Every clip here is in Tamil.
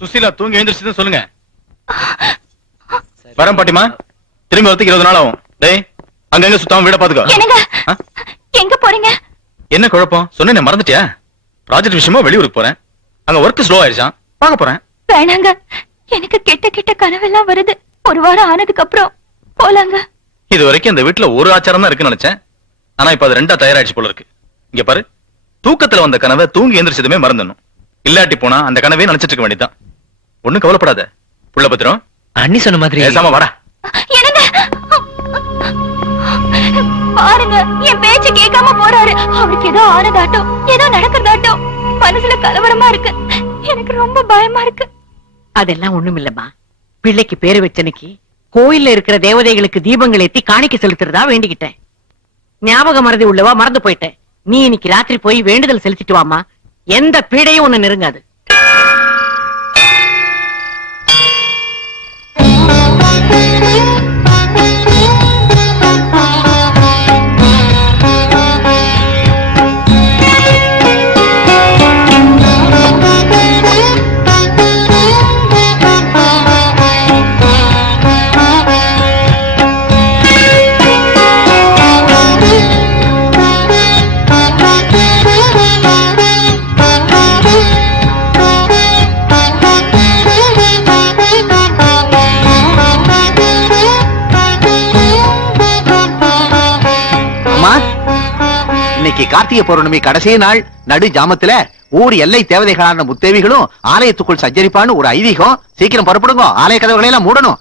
சுசீலா தூங்கி எழுந்திருச்சுன்னு சொல்லுங்க. வரேன் பாட்டிமா. திரும்பி வரதுக்கு 20 நாள் ஆகும். டேய் அங்கங்க சுத்தாம வீட பாத்துக்கோ. எங்க போறீங்க? என்ன குழப்பம்? சொன்னேன் மறந்துட்டியா? ப்ராஜெக்ட் விஷயமா வெளியூருக்கு போறேன். அங்க ஒர்க் ஸ்லோ ஆயிடுச்சான், பார்க்க போறேன். வேணாங்க, எனக்கு கெட்ட கெட்ட கனவெல்லாம் வருது. ஒரு வாரம் ஆனதுக்கு அப்புறம் போலாங்க. இது வரைக்கும் இந்த வீட்டுல ஒரு ஆச்சாரம் தான் இருக்குன்னு நினைச்சேன். ஆனா இப்ப அது 2ஆ தயாராயிடுச்சு போல இருக்கு. இங்க பாரு, தூக்கத்துல வந்த கனவை தூங்கி எந்திரிச்சதுமே மறந்துடணும். இல்லாட்டி போனா அந்த கனவே நினைச்சிட்டு இருக்க வேண்டியதான். ஒண்ணும் கவலைப்படாத புள்ள பத்திரம். அண்ணி சொன்ன மாதிரி பேசாம வாடா. பாருங்க, என் பேச்சு கேட்காம போறாரு. அவருக்கு ஏதோ ஆனதாட்டம், ஏதோ நடக்கிறதாட்டம். மனசுல கலவரமா இருக்கு. எனக்கு ரொம்ப பயமா இருக்கு. அதெல்லாம் ஒண்ணும் இல்லம்மா. பிள்ளைக்கு பேரு வச்சனைக்கு கோயில்ல இருக்கிற தேவதைகளுக்கு தீபங்கள் ஏத்தி காணிக்க செலுத்துறதா வேண்டிக்கிட்டேன். ஞாபக மறதி உள்ளவா மறந்து போயிட்டேன். நீ இன்னைக்கு ராத்திரி போய் வேண்டுதல் செலுத்திட்டு வாமா. எந்த பீடையும் ஒண்ணு நெருங்காது. கார்த்திகை பௌர்ணமி கடைசி நாள் நடு ஜாமத்துல ஊர் எல்லை தேவதைகளான முத்தேவிகளும் ஆலயத்துக்குள் சஞ்சரிப்பான்னு ஒரு ஐதீகம். சீக்கிரம் புறப்படுங்க, ஆலய கதவுகளை எல்லாம் மூடணும்.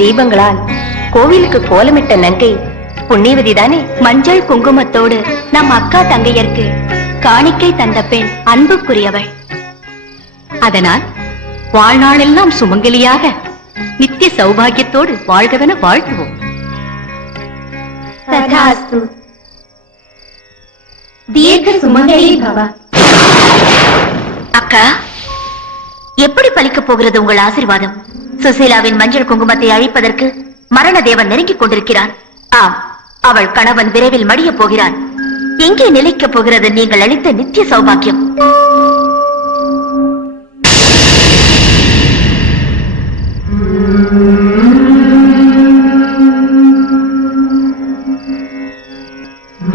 தீபங்களால் கோவிலுக்கு கோலமிட்ட நங்கை புண்ணியவதி தானே. மஞ்சள் குங்குமத்தோடு நம் அக்கா தங்கையருக்கு காணிக்கை தந்த பெண் அன்புக்குரியவள். அதனால் வாழ்நாளெல்லாம் சுமங்கலியாக நித்திய சௌபாகியத்தோடு வாழ்கவென வாழ்த்துவோம். ததாஸ்து. தீர்க்க சுமங்கலி பவ. அக்கா, எப்படி பலிக்க போகிறது உங்கள் ஆசீர்வாதம்? சுசீலாவின் மஞ்சள் குங்குமத்தை அழிப்பதற்கு மரண தேவன் நெருங்கிக் கொண்டிருக்கிறான். ஆம், அவள் கணவன் விரைவில் மடிய போகிறான். எங்கே நிலைக்கப் போகிறது நீங்கள் அளித்த நித்திய சௌபாக்கியம்?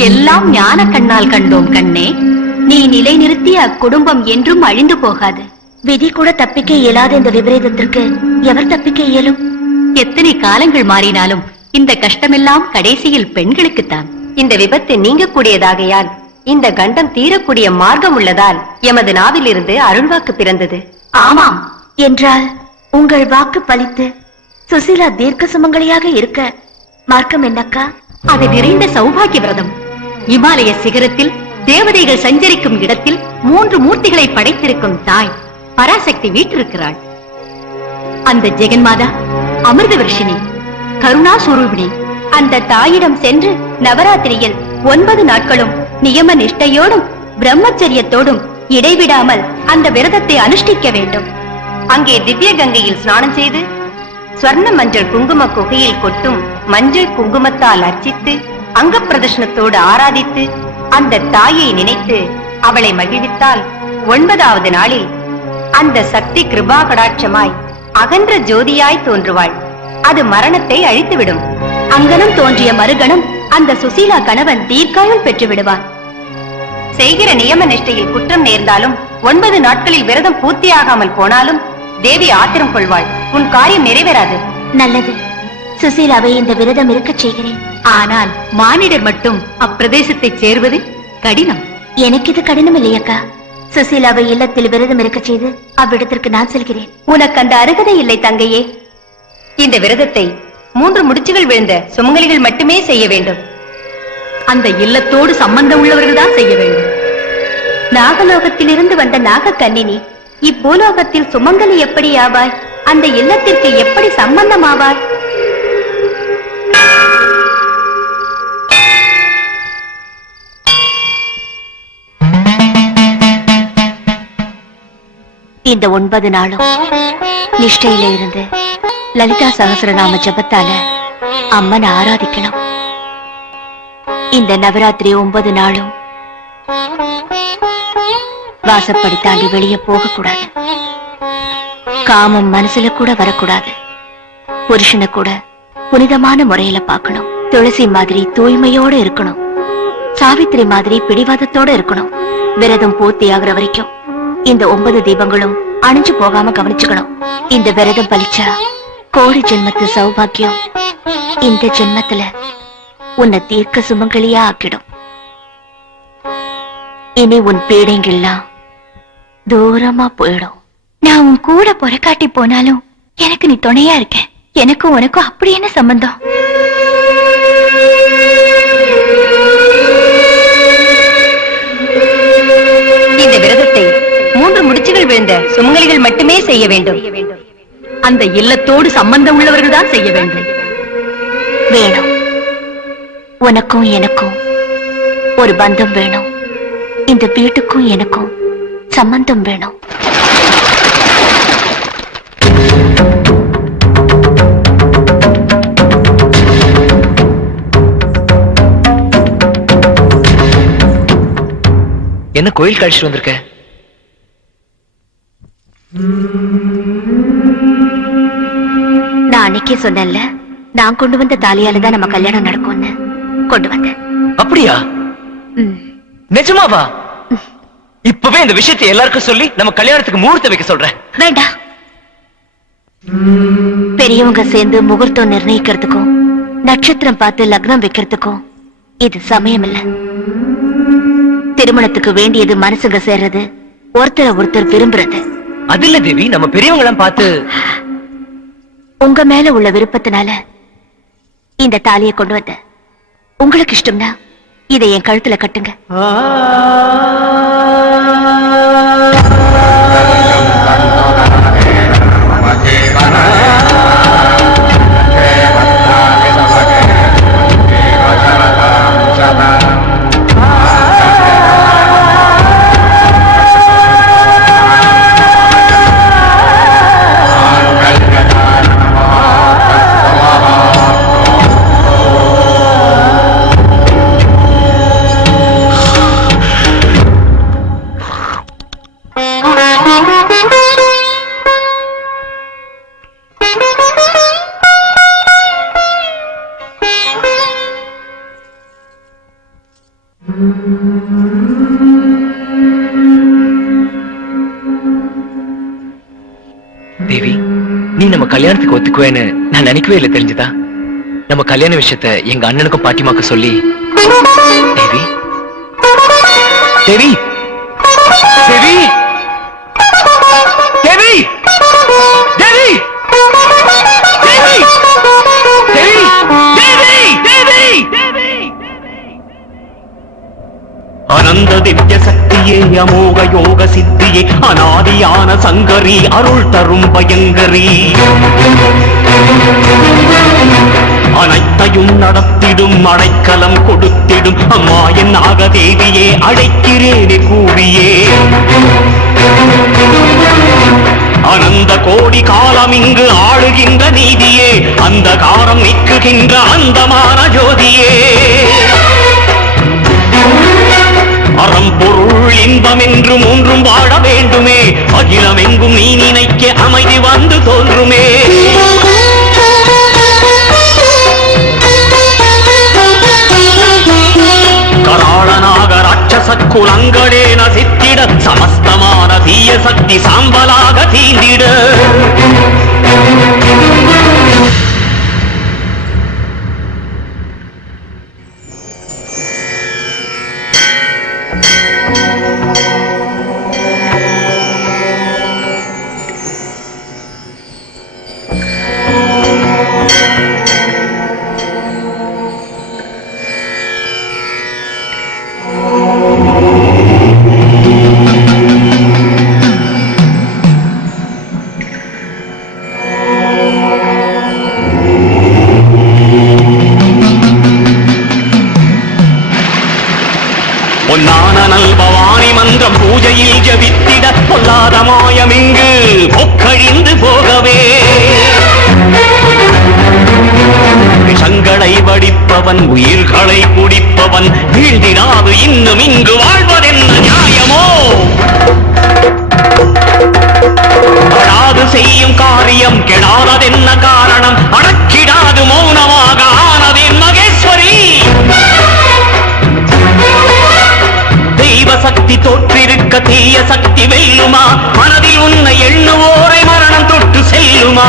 எல்லாம் ஞான கண்ணால் கண்டோம் கண்ணே. நீ நிலைநிறுத்திய அக்குடும்பம் என்றும் அழிந்து போகாது. விதி கூட தப்பிக்க இயலாத இந்த விபரீதத்திற்கு எவர் தப்பிக்க இயலும்? எத்தனை காலங்கள் மாறினாலும் இந்த கஷ்டமெல்லாம் கடைசியில் பெண்களுக்குத்தான். இந்த விபத்து நீங்கக்கூடியதாகையால், இந்த கண்டம் தீரக்கூடிய மார்க்கம் உள்ளதால் எமது நாவிலிருந்து அருள்வாக்கு பிறந்தது. ஆமாம் என்றால் உங்கள் வாக்கு பலித்து சுசீலா தீர்க்க சுமங்கலியாக இருக்க மார்க்கம் என்னக்கா? அது நிறைந்த சௌபாகிய விரதம். இமாலய சிகரத்தில் தேவதைகள் சஞ்சரிக்கும் இடத்தில் 3 மூர்த்திகளை படைத்திருக்கும் தாய் பராசக்தி வீட்டிருக்கிறாள். அந்த ஜெகன்மாதா அமிர்த வர்ஷினி, கருணா சுரூபிணி. அந்த தாயிடம் சென்று நவராத்திரியில் 9 நாட்களும் நியம நிஷ்டையோடும் பிரம்மச்சரியத்தோடும் இடைவிடாமல் அந்த விரதத்தை அனுஷ்டிக்க வேண்டும். அங்கே திவ்ய கங்கையில் ஸ்நானம் செய்து ஸ்வர்ண மஞ்சள் குங்கும குகையில் கொட்டும் மஞ்சள் குங்குமத்தால் அர்ச்சித்து அங்க பிரதர்ஷனத்தோடு ஆராதித்து அந்த தாயை நினைத்து அவளை மகிழ்வித்தால் 9வது நாளில் அந்த சக்தி கிருபா கடாட்சமாய் அகன்ற ஜோதியாய் தோன்றுவாள். அது மரணத்தை அழித்துவிடும். அங்கனம் தோன்றிய மறுகணம் அந்த சுசீலா கணவன் தீர்க்காயுள் பெற்று விடுவார். செய்கிற நியம நிஷ்டையில் குற்றம் நேர்ந்தாலும் 9 நாட்களில் விரதம் பூர்த்தியாகாமல் போனாலும் தேவி ஆத்திரம் கொள்வாள். உன் காரியம் நிறைவேறாது. நல்லது, சுசீலாவை இந்த விரதம் இருக்கச் செய்கிறேன். ஆனால் மானிடர் மட்டும் அப்பிரதேசத்தை சேர்வது கடினம். எனக்கு இது கடினம் இல்லையக்கா. சுசீலாவை இல்லத்தில் விரதம் இருக்க செய்து அவ்விடத்திற்கு நான் செல்கிறேன். உனக்கு அந்த அருகதை இல்லை தங்கையே. இந்த விரதத்தை 3 முடிச்சுகள் விழுந்த சுமங்கலிகள் மட்டுமே செய்ய வேண்டும். அந்த இல்லத்தோடு சம்பந்தம் உள்ளவர்கள் தான் செய்ய வேண்டும். நாகலோகத்திலிருந்து வந்த நாகக்கன்னினி இப்பூலோகத்தில் சுமங்கலி எப்படி ஆவாய்? அந்த இல்லத்திற்கு எப்படி சம்பந்தம் ஆவாய்? இந்த 9 நாளும் நிஷ்டையில இருந்து லலிதா சகஸ்ரநாம ஜபத்தால அம்மனை ஆராதிக்கணும். இந்த நவராத்திரி 9 நாளும் வாசப்படி தாண்டி வெளியே போக கூடாது. காமம் மனசுல கூட வரக்கூடாது. புருஷனை கூட புனிதமான முறையில பார்க்கணும். துளசி மாதிரி தூய்மையோட இருக்கணும். சாவித்திரி மாதிரி பிடிவாதத்தோட இருக்கணும். விரதம் பூர்த்தி ஆகுற வரைக்கும் இந்த 9 தீபங்களும் அணிஞ்சு போகாம கவனிச்சுக்கணும். இந்த விரதம் பலிச்சா கோடி ஜென்மத்து சௌபாக்கியம் இந்த ஜென்மத்துல உன்னை தீர்க்க சுமங்கலியா ஆக்கிடும். இனி உன் பீடைங்கெல்லாம் தூரமா போயிடும். நான் உன் கூட பொறக்காட்டி போனாலும் எனக்கு நீ துணையா இருக்க. எனக்கும் உனக்கும் அப்படி என்ன சம்பந்தம்? இந்த விரதத்தை 3 முடிச்சுகள் விழுந்த சுமங்கலிகள் மட்டுமே செய்ய வேண்டும். அந்த இல்லத்தோடு சம்பந்தம் உள்ளவர்கள் தான் செய்ய வேண்டும். வேணும். உனக்கும் எனக்கும் ஒரு பந்தம் வேணும். இந்த வீட்டுக்கும் எனக்கும் சம்பந்தம் வேணும். என்ன கோயில் கழிச்சுட்டு வந்திருக்க? நான் அன்னைக்கே சொன்னேன்ல, நான் கொண்டு வந்த தாலியால தான் நம்ம கல்யாணம் நடக்கும்னு கொண்டு வந்தேன். அப்படியா? நிஜமாவா? இப்பவே இந்த விஷயத்தை எல்லாருக்கும் சொல்லி நம்ம கல்யாணத்துக்கு முகூர்த்தம் வைக்க சொல்றேன். வேண்டாம். பெரியவங்க சேர்ந்து முகூர்த்தம் நிர்ணயிக்கிறதுக்கும் நட்சத்திரம் பார்த்து லக்னம் வைக்கிறதுக்கும் இது சமயம் இல்ல. திருமணத்துக்கு வேண்டியது மனசுங்க சேர்றது, ஒருத்தரை ஒருத்தர் விரும்புறது. அது இல்ல தேவி, நம்ம பெரியவங்க எல்லாம் பார்த்து. உங்க மேல உள்ள விருப்பத்தினால இந்த தாலியை கொண்டு வந்த. உங்களுக்கு இஷ்டம்னா இதை என் கழுத்துல கட்டுங்க. தேவி, நீ நம்ம கல்யாணத்துக்கு ஒத்துக்குவேன்னு நான் நினைக்கவே இல்லை. தெரிஞ்சுதா? நம்ம கல்யாண விஷயத்த எங்க அண்ணனுக்கும் பாட்டிமாக்கும் சொல்லி. தேவி, தேவி, தேவி, தேவி, தேவி, தேவி, தேவி, தேவி, தேவி. அனந்த திவ்ய சக்தியே, அமோக யோக சித்தியே, அநாதியான சங்கரி, அருள் தரும் பயங்கரி, அனைத்தையும் நடத்திடும், அடைக்கலம் கொடுத்திடும் அம்மா என் நாகதேவியே, அழைக்கிறேனே கூவியே. அனந்த கோடி காலம் இங்கு ஆளுகின்ற நீதியே, அந்த காரம் நீக்குகின்ற அந்தமான ஜோதியே, அறம் பொருள் இன்பம் என்று மூன்றும் வாழ வேண்டுமே, அகிலம் எங்கும் நீ நினைக்க அமைதி வந்து தோன்றுமே. கராளனாக ராட்சச குலங்களே நசித்திட, சமஸ்தமான தீய சக்தி சாம்பலாக தீண்டிட. அழிந்து போகவே விஷங்களை வடிப்பவன் உயிர்களை குடிப்பவன் வீழ்ந்திடாது இன்னும் இங்கு வாழ்வதென்ன நியாயமோ படாது செய்யும் காரியம் கெடாததென்ன காரணம் அடக்கிடாது மௌனமாக ஆனதென் மகேஸ்வரி தெய்வ சக்தி தோற்றிருக்க தீய சக்தி வெல்லுமா மனதில் உன்னை எண்ணுவோரை மரணம் தொட்டு செல்லுமா